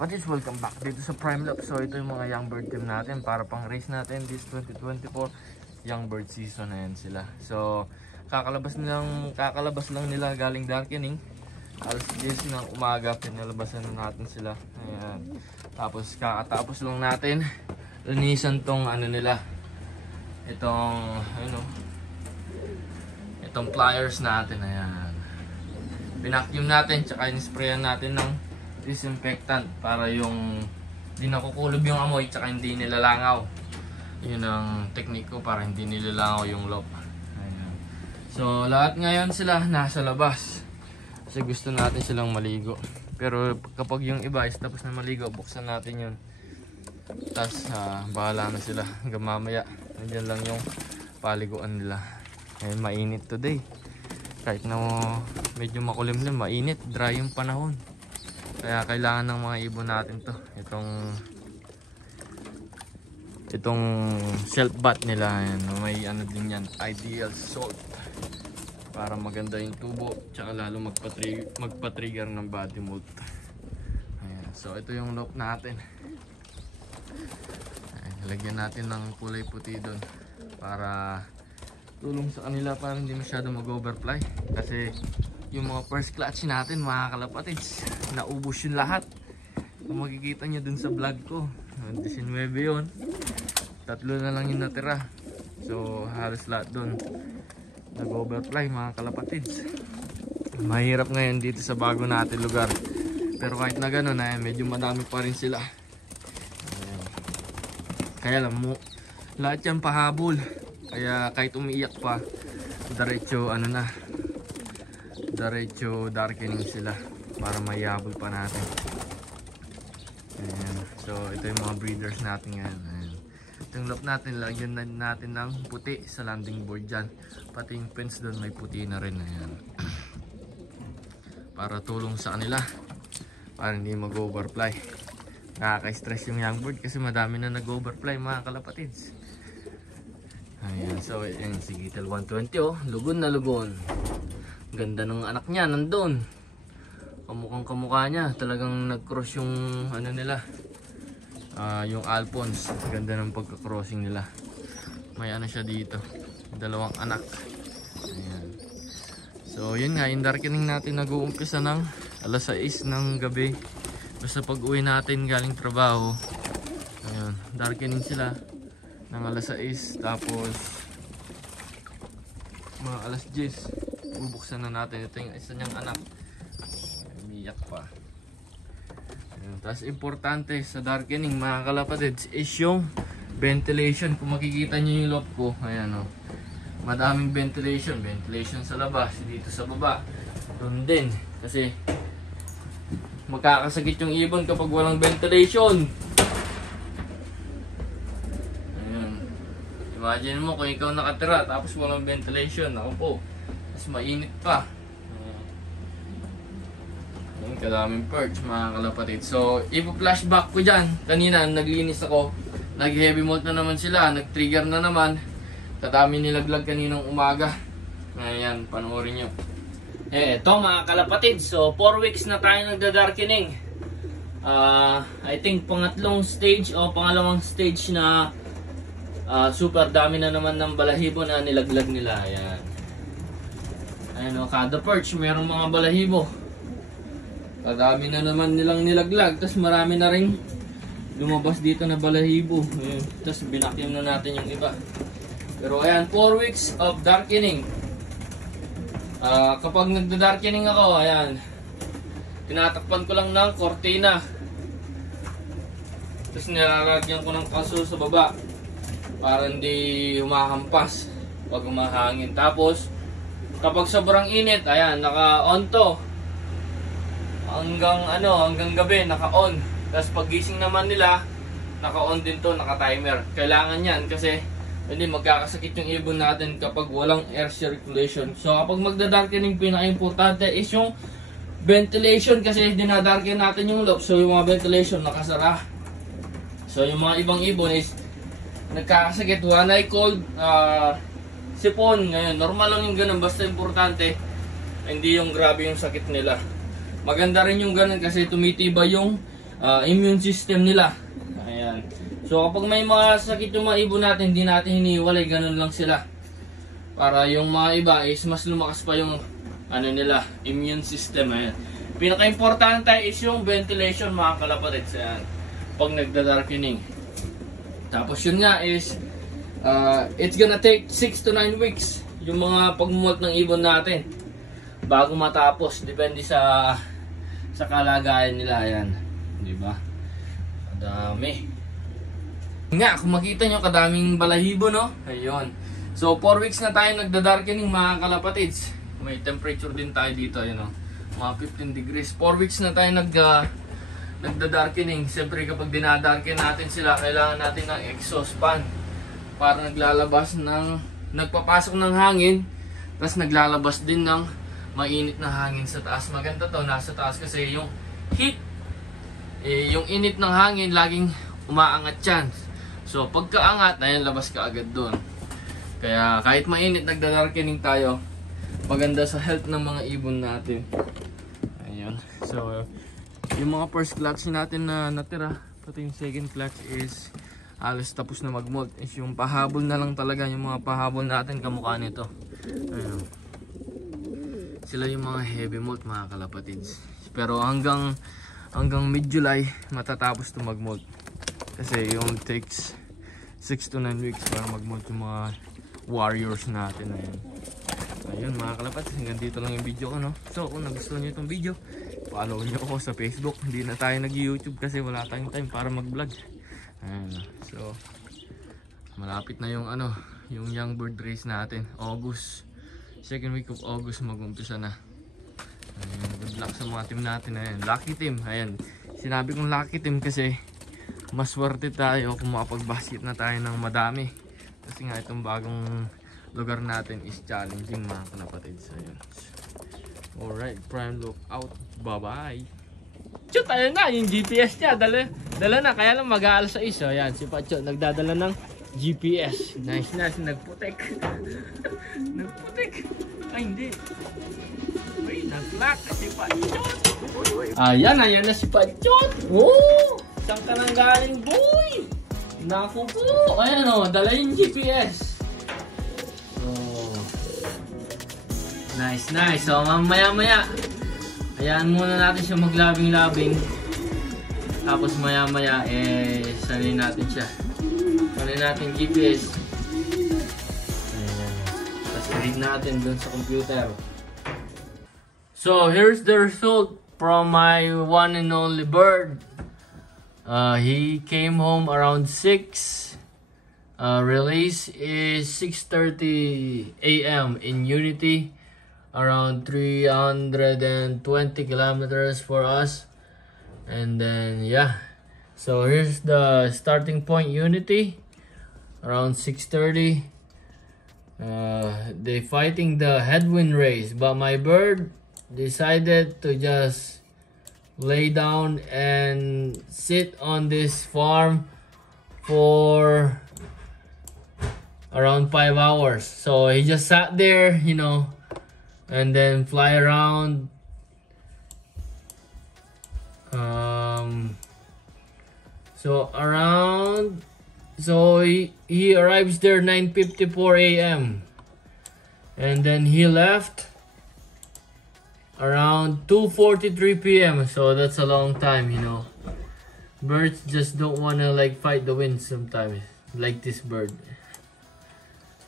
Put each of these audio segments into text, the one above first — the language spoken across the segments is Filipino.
kalapatids, welcome back dito sa Prime Love. So ito yung mga young bird team natin para pang race natin this 2024 young bird season na yan sila. So kakalabas lang nila galing darkening. Alas 10 ng umaga pinalabasan na natin sila. Ayan. Tapos kakatapos lang natin linisan tong ano nila. Itong pliers natin. Ayan. Pinacuum natin tsaka in-sprayan natin ng disinfectant para yung hindi nakukulob yung amoy tsaka hindi nilalangaw. Yun ang technique ko para hindi nilalangaw yung loop. Ayan. So lahat ngayon sila nasa labas kasi gusto natin silang maligo, pero kapag yung iba is tapos na maligo, buksan natin yun, tapos bahala na sila hanggang mamaya. Nandiyan lang yung paliguan nila. Ngayon mainit today, kahit na medyo makulimlim, mainit, dry yung panahon. Kaya kailangan ng mga ibon natin to. Itong self bath nila. Ayan, may ano din yan, ideal salt. Para maganda yung tubo. Tsaka lalo magpa-trigger ng body mold. Ayan, so ito yung loop natin. Ayan, lagyan natin ng kulay puti doon. Para tulong sa kanila para hindi masyado mag-overfly. Kasi yung mga first clutch natin mga kalapatids, naubos yung lahat. Kung makikita nyo dun sa vlog ko, 19 yun, 3 na lang yung natira. So halos lahat dun nag-overfly mga kalapatids. Mahirap ngayon dito sa bago natin lugar, pero kahit na gano'n medyo madami pa rin sila. Kaya lang mo, lahat yan pahabol. Kaya kahit umiiyak pa, diretso darkening sila para mayabol pa natin. Ayan. So ito yung mga breeders natin ngayon. Ayan. Itong loop natin, lagyan natin ng puti sa landing board dyan. Pati yung fence doon may puti na rin. Ayan. Para tulong sa kanila, para hindi mag-overfly. Nakaka-stress yung young bird kasi madami na nag-overfly mga kalapatids. Ayan. So ayan, si Gitel 120 lugon na lugon. Ganda ng anak niya, nandun. Kamukhang kamukha niya. Talagang nag-cross yung ano nila. Yung Alphonse. Ganda ng pagka-crossing nila. May ano siya dito. 2 anak. Ayan. So yun nga, yung darkening natin nag-uumpisa ng alas 6 ng gabi. Basta pag uwi natin galing trabaho. Ayan, darkening sila ng alas 6. Tapos mga alas 10. Bubuksan na natin. Ito yung isa niyang anak. Umiyak pa. Tapos importante sa darkening mga kalapatids is yung ventilation. Kung makikita nyo yung loop ko, ayan madaming ventilation. Ventilation sa labas, dito sa baba. Doon din. Kasi magkakasakit yung ibon kapag walang ventilation. Ayan. Imagine mo kung ikaw nakatira tapos walang ventilation. Ako po, mainit pa. Yung kadaming perch mga kalapatid. So ipo-flashback ko dyan. Kanina naglinis ako, nag-heavy molt na naman sila, nag-trigger na naman. Kadami nilaglag kaninang umaga. Ayan, panoorin nyo. Eto mga kalapatid, so 4 weeks na tayo nagda-darkening. I think pangalawang stage na super dami na naman ng balahibo na nilaglag nila. Ayan. Ayan kada perch merong mga balahibo. Kadami na naman nilang nilaglag. Tapos marami na rin lumabas dito na balahibo. Ayan. Tapos binakyam na natin yung iba. Pero ayan, 4 weeks of darkening. Kapag nagda-darkening ako, ayan, tinatakpan ko lang ng kortina. Tapos nilalagyan ko ng kaso sa baba para hindi humahampas pag humahangin. Tapos kapag sobrang init, ayan, naka-on to. Hanggang gabi, naka-on. Tapos paggising naman nila, naka-on din to, naka-timer. Kailangan yan kasi hindi magkakasakit yung ibon natin kapag walang air circulation. So kapag magda-darkening, pinaka-importante is yung ventilation kasi dinadarken natin yung loop. So yung mga ventilation nakasara. So yung mga ibang ibon is nagkakasakit, one eye cold, sipon. Ngayon, normal lang yung ganun, basta importante hindi yung grabe yung sakit nila. Maganda rin yung ganun kasi tumitibay yung immune system nila. Ayan. So kapag may mga sakit yung mga ibon natin, hindi natin hiniwalay, ganun lang sila. Para yung mga iba is mas lumakas pa yung ano nila, immune system. Ayan. Pinaka-importante is yung ventilation, mga kalapatids. Ayan. Pag nagda-darkening. Tapos yun nga is it's gonna take 6 to 9 weeks yung mga pagmumult ng ibon natin bago matapos, depende sa kalagayan nila. Ayan, di ba? Kadami nga, kung makita nyo, kadaming balahibo, no? Ayun. So 4 weeks na tayo nagda-darkening, mga kalapatids. May temperature din tayo dito, ayun, no? Mga 15 degrees. 4 weeks na tayo nagda-darkening. Siyempre kapag dinadarken natin sila, kailangan natin ng exhaust fan para nagpapasok ng hangin, tapos naglalabas din ng mainit na hangin sa taas. Maganda to, nasa taas kasi yung heat, yung init ng hangin laging umaangat yan. So pagkaangat, ayan, labas ka agad doon. Kaya kahit mainit, nagda-darkening tayo, maganda sa health ng mga ibon natin. Ayun. So yung mga first clutch natin na natira, pati yung second clutch is halos tapos na mag-molt. Is yung pahabol na lang talaga, yung mga pahabol natin kamukha nito. Ayun. Sila yung mga heavy molt, mga kalapatids. Pero hanggang mid-July matatapos to mag-molt. Kasi yung takes 6 to 9 weeks para mag-molt yung mga warriors natin. Ayun mga kalapatids, hanggang dito lang yung video ko, no? So kung nagustuhan nyo itong video, follow nyo ako sa Facebook. Hindi na tayo nag-YouTube kasi wala tayong time para mag-vlog. Ayun. So malapit na yung yung young bird race natin. August, second week of August mag-umpisa na. Ayun, good luck sa mga team natin. Ayun, lucky team. Ayun, sinabi kong lucky team kasi maswerte tayo kung makapag-basket na tayo ng madami. Kasi nga itong bagong lugar natin is challenging, mga kalapatids. Ayun. Alright, prime look out. Bye-bye. Chut, ayun na, yung GPS niya. Dala na, kaya lang mag-aalas sa iso. Ayan, si Pacho nagdadala ng GPS. Nice, nagputek. Nagputek. Ay, hindi. Uy, nag-lock si Pachot. Ayan na si Pachot. Oh, saan ka nang galing, boy? Naku po. Ayan o, dala yung GPS. Oh. Nice. So, maya-maya, hayaan muna natin siya maglabing-labing. Tapos maya-maya, sanay natin siya. Sanay natin GPS. Ayan. Tapos read natin dun sa computer. So, here's the result from my one and only bird. He came home around 6. Release is 6:30 AM in Unity. Around 320 kilometers for us. And then, yeah. So, here's the starting point, Unity. Around 6:30. They fighting the headwind race. But my bird decided to just lay down and sit on this farm for around 5 hours. So he just sat there, you know, and then fly around. So he arrives there 9:54 AM, and then he left around 2:43 PM. So that's a long time, you know. Birds just don't wanna like fight the wind sometimes, like this bird.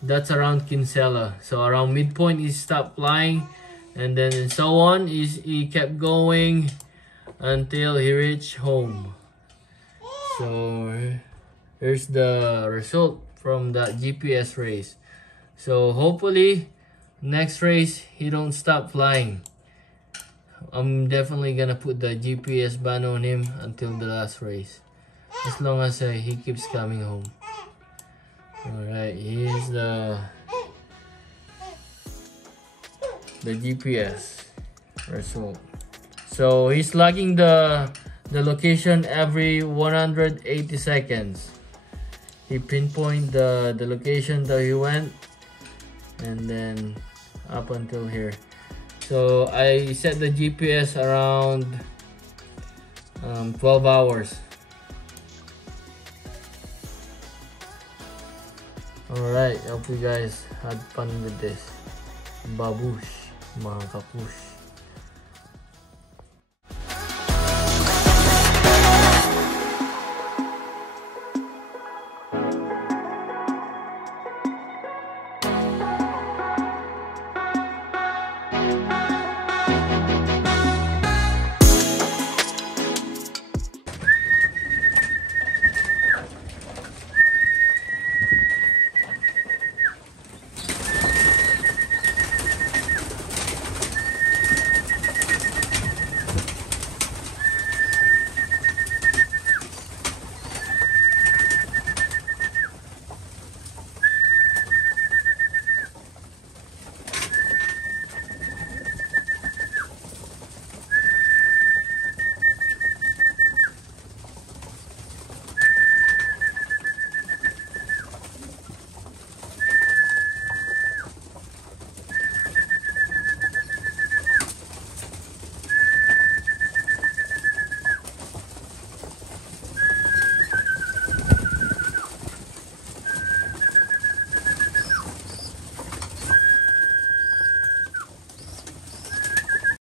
That's around Kinsella. So around midpoint he stopped flying, and then so on. He kept going until he reached home. So here's the result from that GPS race. So hopefully next race he don't stop flying. I'm definitely gonna put the GPS ban on him until the last race, as long as he keeps coming home. Alright, here's the GPS result. So he's logging the location every 180 seconds. He pinpoint the location that he went, and then up until here. So I set the GPS around 12 hours. Alright, hope you guys had fun with this. Babush, mga kapush.